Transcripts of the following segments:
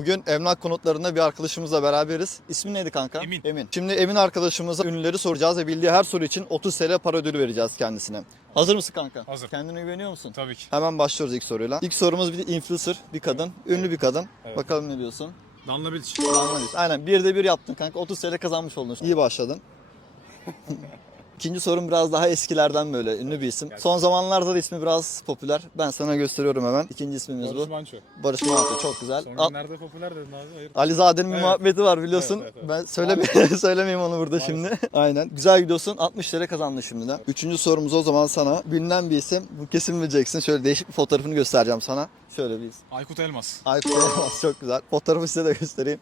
Bugün emlak konutlarında bir arkadaşımızla beraberiz. İsmi neydi kanka? Emin. Emin. Şimdi Emin arkadaşımıza ünlüleri soracağız ve bildiği her soru için 30 TL para ödülü vereceğiz kendisine. Hazır mısın kanka? Hazır. Kendine güveniyor musun? Tabii ki. Hemen başlıyoruz ilk soruyla. İlk sorumuz bir influencer, bir kadın. Ünlü bir kadın. Evet. Bakalım ne diyorsun? Danla Bilic. Anlarız. Aynen bir de bir yaptın kanka. 30 TL kazanmış oldun. İyi başladın. İkinci sorum biraz daha eskilerden böyle ünlü bir isim. Son zamanlarda da ismi biraz popüler. Ben sana gösteriyorum hemen. İkinci ismimiz Barış bu. Manço. Barış Manço çok güzel. Son Al- günlerde popüler dedin abi. Hayır. Alizade'nin bir Evet. muhabbeti var biliyorsun. Evet, evet, evet. Ben söyleme söylemeyeyim onu burada şimdi. Aynen. Güzel gidiyorsun. 60 TL kazandın şimdiden. Üçüncü sorumuz o zaman sana. Bilinen bir isim. Bu kesin bileceksin. Şöyle değişik bir fotoğrafını göstereceğim sana. Şöyle bir isim. Aykut Elmas. Aykut Elmas çok güzel. Fotoğrafı size de göstereyim.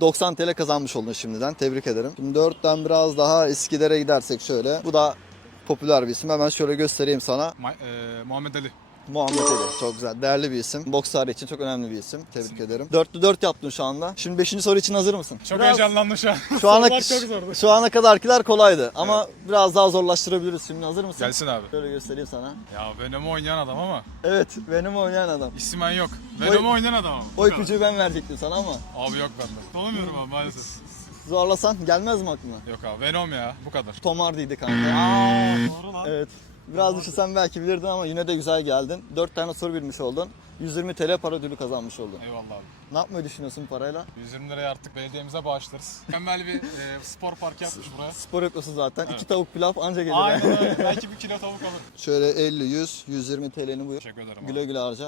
90 TL kazanmış oldun şimdiden. Tebrik ederim. Şimdi 4'ten biraz daha eskilere gidersek şöyle. Bu da popüler bir isim. Hemen şöyle göstereyim sana. Ma- e, Muhammed Ali. Muhammed Ali. Çok güzel. Değerli bir isim. Boks tarihi için çok önemli bir isim. Tebrik ederim. 4'lü 4 yaptın şu anda. Şimdi 5. soru için hazır mısın? Çok Biraz- heyecanlandım şu an. Şu ana, Sorular çok zordu. şu ana kadarkiler kolaydı ama biraz daha zorlaştırabiliriz şimdi. Hazır mısın? Gelsin abi. Şöyle göstereyim sana. Ya Venom'u oynayan adam ama Evet, benim oynayan adam. ismen yok. Venom'u oynayan adam ama. Bu O kadar. ipucuyu ben verecektim sana ama Abi yok bende. Olamıyorum abi maalesef. zorlasan gelmez mi aklına? Yok abi Venom ya bu kadar. Tom Hardy'ydi kanka. Doğru lan. Evet. Biraz düşünsen belki bilirdin ama yine de güzel geldin. 4 tane soru bilmiş oldun. 120 TL para ödülü kazanmış oldun. Eyvallah abi. Ne yapmayı düşünüyorsun parayla? 120 lirayı artık belediyemize bağışlarız. Mükemmel bir e, spor parkı yapmış buraya. Spor yapıyorsun zaten. Evet. İki tavuk pilav anca gelir. Aynen öyle. Belki bir kilo tavuk alır. Şöyle 50, 100, 120 TL'ni buyur. Teşekkür ederim abi. Güle güle harca.